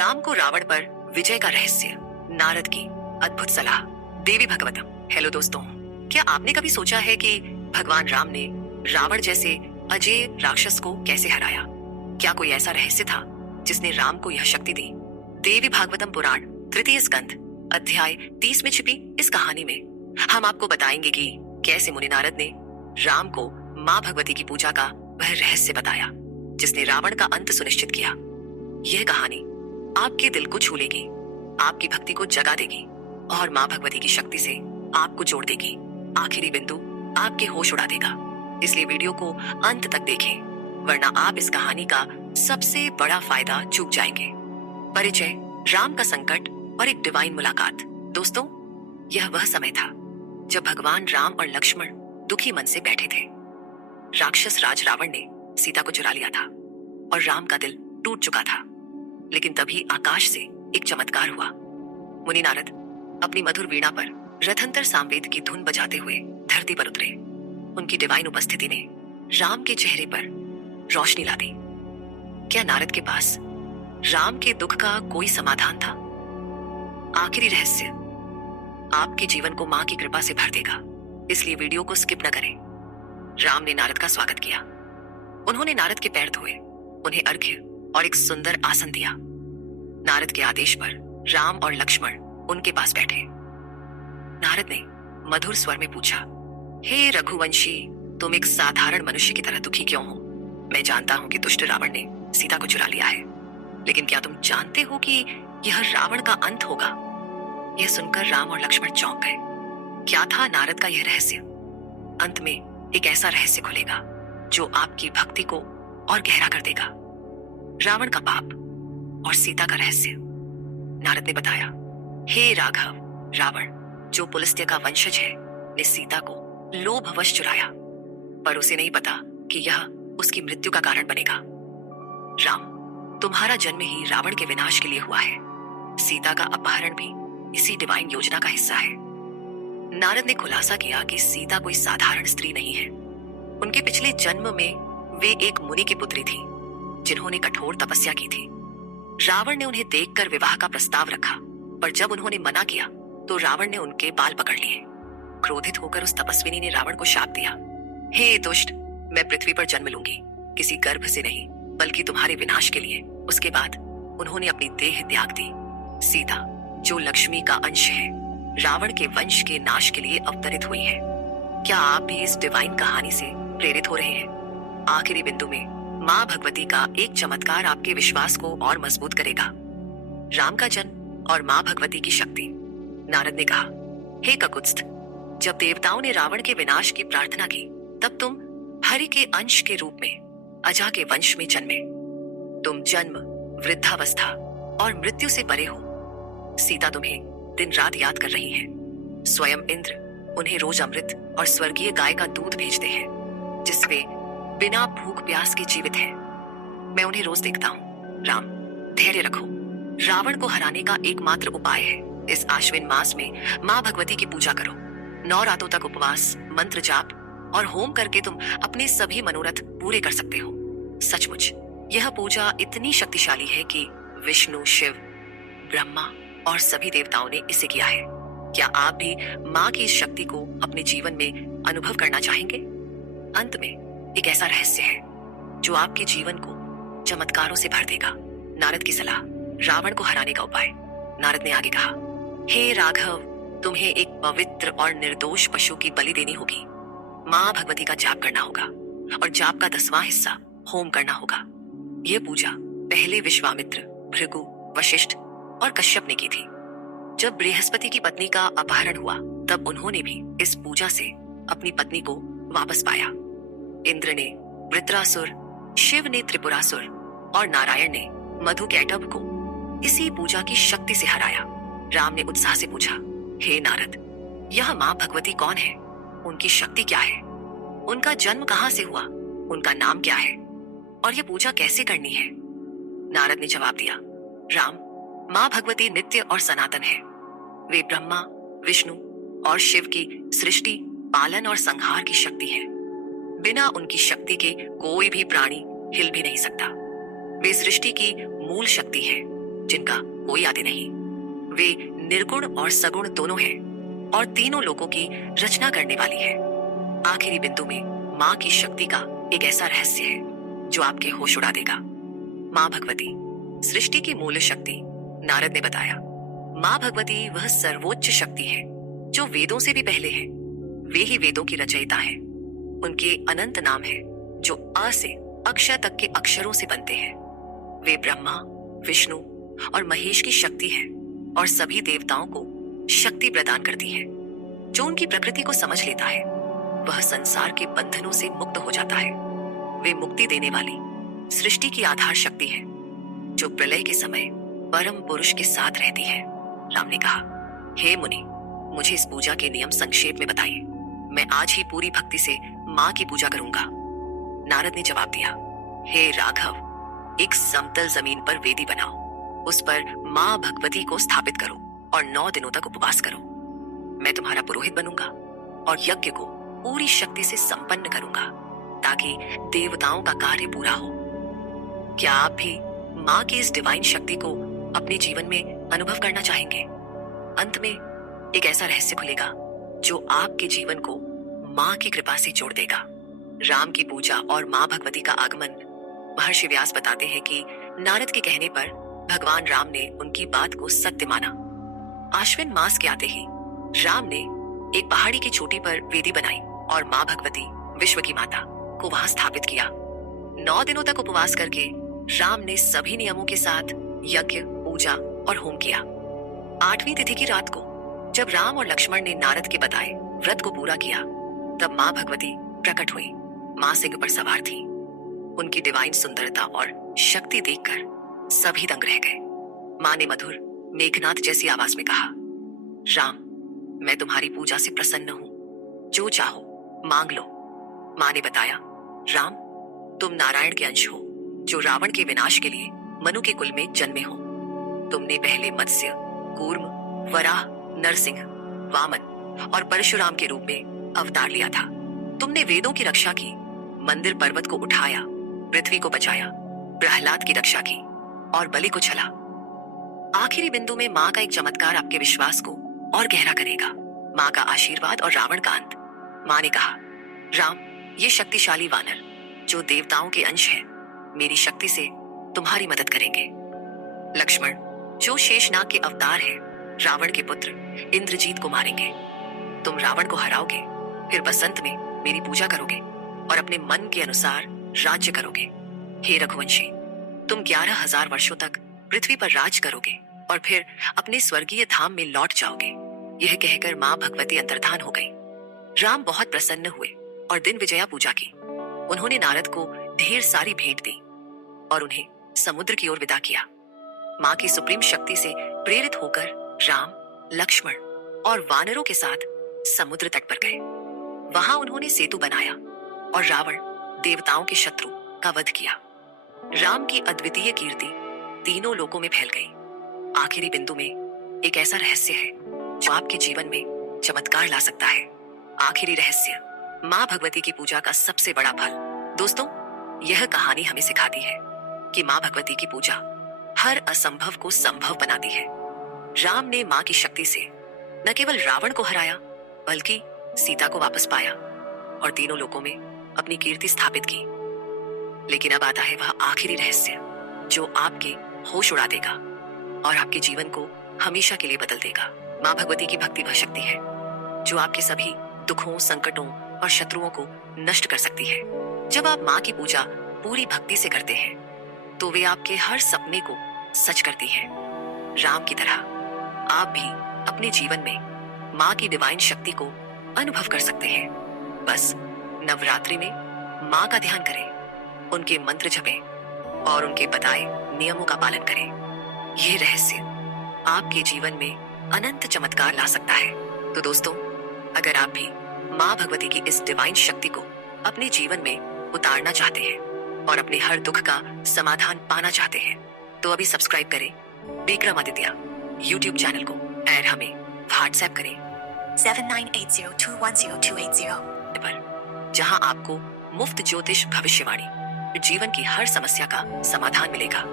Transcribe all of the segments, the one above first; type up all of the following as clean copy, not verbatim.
राम को रावण पर विजय का रहस्य, नारद की अद्भुत सलाह, देवी भागवतम। हेलो दोस्तों, क्या आपने कभी सोचा है कि भगवान राम ने रावण जैसे अजय राक्षस को कैसे हराया? क्या कोई ऐसा रहस्य था जिसने राम को यह शक्ति दी? देवी भागवतम पुराण तृतीय स्कंध अध्याय 30 में छिपी इस कहानी में हम आपको बताएंगे कि कैसे मुनि नारद ने राम को माँ भगवती की पूजा का वह रहस्य बताया जिसने रावण का अंत सुनिश्चित किया। यह कहानी आपके दिल को छू लेगी, आपकी भक्ति को जगा देगी और माँ भगवती की शक्ति से आपको जोड़ देगी। आखिरी बिंदु आपके होश उड़ा देगा। इसलिए वीडियो को अंत तक देखें, वरना आप इस कहानी का सबसे बड़ा फायदा चूक जाएंगे। परिचय, राम का संकट और एक डिवाइन मुलाकात। दोस्तों, यह वह समय था जब भगवान राम और लक्ष्मण दुखी मन से बैठे थे। राक्षस राज रावण ने सीता को चुरा लिया था और राम का दिल टूट चुका था। लेकिन तभी आकाश से एक चमत्कार हुआ। मुनि नारद अपनी मधुर वीणा पर रथंतर सामवेद की धुन बजाते हुए धरती पर उतरे। उनकी डिवाइन उपस्थिति ने राम के चेहरे पर रोशनी ला दी। क्या नारद के पास राम के दुख का कोई समाधान था? आखिरी रहस्य आपके जीवन को मां की कृपा से भर देगा, इसलिए वीडियो को स्किप न करें। राम ने नारद का स्वागत किया। उन्होंने नारद के पैर धोए, उन्हें अर्घ्य और एक सुंदर आसन दिया। नारद के आदेश पर राम और लक्ष्मण उनके पास बैठे। नारद ने मधुर स्वर में पूछा, हे रघुवंशी, तुम एक साधारण मनुष्य की तरह दुखी क्यों हो? मैं जानता हूं कि दुष्ट रावण ने सीता को चुरा लिया है, लेकिन क्या तुम जानते हो कि यह रावण का अंत होगा? यह सुनकर राम और लक्ष्मण चौंक गए। क्या था नारद का यह रहस्य? अंत में एक ऐसा रहस्य खुलेगा जो आपकी भक्ति को और गहरा कर देगा। रावण का पाप और सीता का रहस्य। नारद ने बताया, हे राघव, रावण जो पुलस्त्य का वंशज है ने सीता को लोभवश चुराया, पर उसे नहीं पता कि यह उसकी मृत्यु का कारण बनेगा। राम, तुम्हारा जन्म ही रावण के विनाश के लिए हुआ है। सीता का अपहरण भी इसी डिवाइन योजना का हिस्सा है। नारद ने खुलासा किया कि सीता कोई साधारण स्त्री नहीं है। उनके पिछले जन्म में वे एक मुनि की पुत्री थी जिन्होंने कठोर तपस्या की थी। रावण ने उन्हें देखकर विवाह का प्रस्ताव रखा, पर जब उन्होंने मना किया तो रावण ने उनके बाल पकड़ लिए। क्रोधित होकर उस तपस्विनी ने रावण को शाप दिया, हे दुष्ट, मैं पृथ्वी पर जन्म लूंगी, किसी गर्भ से नहीं बल्कि तुम्हारे विनाश के लिए। उसके बाद उन्होंने अपनी देह त्याग दी। सीता जो लक्ष्मी का अंश है, रावण के वंश के नाश के लिए अवतरित हुई है। क्या आप भी इस डिवाइन कहानी से प्रेरित हो रहे हैं? आखिरी बिंदु में माँ भगवती का एक चमत्कार आपके विश्वास को और मजबूत करेगा। राम का जन्म और माँ भगवती की शक्ति। नारद ने कहा, हे ककुत्स्थ, जब देवताओं ने रावण के विनाश की प्रार्थना की तब तुम हरि के अंश के रूप में अजा के वंश में जन्मे। तुम जन्म, वृद्धावस्था और मृत्यु से परे हो। सीता तुम्हें दिन रात याद कर रही है। स्वयं इंद्र उन्हें रोज अमृत और स्वर्गीय गाय का दूध भेजते हैं, जिससे बिना भूख प्यास के जीवित है। मैं उन्हें रोज देखता हूँ। राम, धैर्य रखो। रावण को हराने का एकमात्र उपाय है इस आश्विन मास में माँ भगवती की पूजा करो। 9 रातों तक उपवास, मंत्र जाप और होम करके तुम अपने सभी मनोरथ पूरे कर सकते हो। सचमुच यह पूजा इतनी शक्तिशाली है कि विष्णु, शिव, ब्रह्मा और सभी देवताओं ने इसे किया है। क्या आप भी माँ की इस शक्ति को अपने जीवन में अनुभव करना चाहेंगे? अंत में एक ऐसा रहस्य है जो आपके जीवन को चमत्कारों से भर देगा। नारद की सलाह, रावण को हराने का उपाय। नारद ने आगे कहा, हे राघव, तुम्हें एक पवित्र और निर्दोष पशु की बलि देनी होगी। माँ भगवती का जाप करना होगा और जाप का 10वां हिस्सा होम करना होगा। यह पूजा पहले विश्वामित्र, भृगु, वशिष्ठ और कश्यप ने की थी। जब बृहस्पति की पत्नी का अपहरण हुआ तब उन्होंने भी इस पूजा से अपनी पत्नी को वापस पाया। इंद्र ने वृत्रासुर, शिव ने त्रिपुरासुर और नारायण ने मधुकैटभ को इसी पूजा की शक्ति से हराया। राम ने उत्साह से पूछा, हे नारद, यह माँ भगवती कौन है? उनकी शक्ति क्या है? उनका जन्म कहाँ से हुआ? उनका नाम क्या है? और यह पूजा कैसे करनी है? नारद ने जवाब दिया, राम, माँ भगवती नित्य और सनातन है। वे ब्रह्मा, विष्णु और शिव की सृष्टि, पालन और संहार की शक्ति है। बिना उनकी शक्ति के कोई भी प्राणी हिल भी नहीं सकता। वे सृष्टि की मूल शक्ति है जिनका कोई आदि नहीं। वे निर्गुण और सगुण दोनों हैं और तीनों लोगों की रचना करने वाली है। आखिरी बिंदु में माँ की शक्ति का एक ऐसा रहस्य है जो आपके होश उड़ा देगा। माँ भगवती, सृष्टि की मूल शक्ति। नारद ने बताया, माँ भगवती वह सर्वोच्च शक्ति है जो वेदों से भी पहले है। वे ही वेदों की रचयिता है। उनके अनंत नाम है जो अ से अक्षर तक के अक्षरों से बनते हैं। वे ब्रह्मा, विष्णु और महेश की शक्ति है और सभी देवताओं को शक्ति प्रदान करती है। जो उनकी प्रकृति को समझ लेता है वह संसार के बंधनों से मुक्त हो जाता है। वे मुक्ति देने वाली सृष्टि की आधार शक्ति है जो प्रलय के समय परम पुरुष के साथ रहती है। राम ने कहा, हे मुनि, मुझे इस पूजा के नियम संक्षेप में बताइए। मैं आज ही पूरी भक्ति से माँ की पूजा करूंगा। नारद ने जवाब दिया, हे राघव, एक समतल जमीन पर वेदी बनाओ, उस पर माँ भगवती को स्थापित करो और 9 दिनों तक उपवास करो। मैं तुम्हारा पुरोहित बनूंगा और यज्ञ को पूरी शक्ति से संपन्न करूंगा ताकि देवताओं का कार्य पूरा हो। क्या आप भी माँ की इस डिवाइन शक्ति को अपने जीवन में अनुभव करना चाहेंगे? अंत में एक ऐसा रहस्य खुलेगा जो आपके जीवन को माँ की कृपा से जोड़ देगा। राम की पूजा और माँ भगवती का आगमन। महर्षि व्यास बताते हैं कि नारद के कहने पर भगवान राम ने उनकी बात को सत्य माना। आश्विन मास के आते ही राम ने एक पहाड़ी की चोटी पर वेदी बनाई और माँ भगवती, विश्व की माता, को वहां स्थापित किया। 9 दिनों तक उपवास करके राम ने सभी नियमों के साथ यज्ञ, पूजा और होम किया। 8वीं तिथि की रात को जब राम और लक्ष्मण ने नारद के बताए व्रत को पूरा किया, तब माँ भगवती प्रकट हुई। माँ सिंह पर सवार थी। उनकी डिवाइन सुंदरता और शक्ति देखकर सभी दंग रह गए। माँ ने मधुर मेघनाद जैसी आवाज में कहा, राम, मैं तुम्हारी पूजा से प्रसन्न हूं, जो चाहो मांग लो। माँ ने बताया, राम, तुम नारायण के अंश हो जो रावण के विनाश के लिए मनु के कुल में जन्मे हो। तुमने पहले मत्स्य, कूर्म, वराह, नरसिंह, वामन और परशुराम के रूप में अवतार लिया था। तुमने वेदों की रक्षा की, मंदिर पर्वत को उठाया, पृथ्वी को बचाया, प्रहलाद की रक्षा की और बलि को छला। आखिरी बिंदु में माँ का एक चमत्कार आपके विश्वास को और गहरा करेगा। माँ का आशीर्वाद और रावण का अंत। माँ ने कहा, राम, ये शक्तिशाली वानर जो देवताओं के अंश है, मेरी शक्ति से तुम्हारी मदद करेंगे। लक्ष्मण, जो शेषनाग के अवतार है, रावण के पुत्र इंद्रजीत को मारेंगे। तुम रावण को हराओगे, फिर बसंत में मेरी पूजा करोगे और अपने मन के अनुसार राज्य करोगे। हे रघुवंशी, तुम 11,000 वर्षों तक पृथ्वी पर राज करोगे और फिर अपने स्वर्गीय धाम में लौट जाओगे। यह कहकर माँ भगवती अंतर्धान हो गई। राम बहुत प्रसन्न हुए और दिन विजया पूजा की। उन्होंने नारद को ढेर सारी भेंट दी और उन्हें समुद्र की ओर विदा किया। माँ की सुप्रीम शक्ति से प्रेरित होकर राम, लक्ष्मण और वानरों के साथ समुद्र तट पर गए। वहां उन्होंने सेतु बनाया और रावण, देवताओं के शत्रु, का वध किया। राम की अद्वितीय कीर्ति तीनों लोकों में फैल गई। आखिरी बिंदु में एक ऐसा रहस्य है जो आपके जीवन में चमत्कार ला सकता है। आखिरी रहस्य, माँ भगवती की पूजा का सबसे बड़ा फल। दोस्तों, यह कहानी हमें सिखाती है कि माँ भगवती की पूजा हर असंभव को संभव बनाती है। राम ने माँ की शक्ति से न केवल रावण को हराया बल्कि सीता को वापस पाया और तीनों लोकों में अपनी कीर्ति स्थापित की। लेकिन अब आता है वह आखिरी रहस्य जो आपके होश उड़ा देगा और आपके जीवन को हमेशा के लिए बदल देगा। माँ भगवती की भक्ति वह शक्ति है जो आपके सभी दुखों, संकटों और शत्रुओं को नष्ट कर सकती है। जब आप माँ की पूजा पूरी भक्ति से करते हैं तो वे आपके हर सपने को सच करती है। राम की तरह आप भी अपने जीवन में माँ की डिवाइन शक्ति को अनुभव कर सकते हैं। बस नवरात्रि में माँ का ध्यान करें, उनके मंत्र जपें और उनके बताए नियमों का पालन करें। यह रहस्य आपके जीवन में अनंत चमत्कार ला सकता है। तो दोस्तों, अगर आप भी माँ भगवती की इस डिवाइन शक्ति को अपने जीवन में उतारना चाहते हैं और अपने हर दुख का समाधान पाना चाहते हैं तो अभी सब्सक्राइब करें विक्रमादित्य यूट्यूब चैनल को और हमें व्हाट्सएप करें 7980210280 पर, जहां आपको मुफ्त ज्योतिष भविष्यवाणी, जीवन की हर समस्या का समाधान मिलेगा।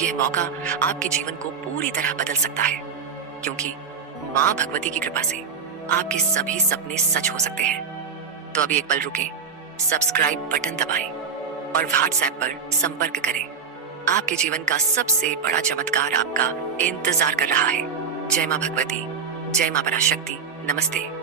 यह मौका आपके जीवन को पूरी तरह बदल सकता है, क्योंकि माँ भगवती की कृपा से आपके सभी सपने सच हो सकते हैं। तो अभी एक पल रुकें, सब्सक्राइब बटन दबाएं और व्हाट्सएप पर संपर्क करें। आपके जीवन का सबसे बड़ा चमत्कार आपका इंतजार कर रहा है। जय माँ भगवती, जय माँ पराशक्ति, नमस्ते।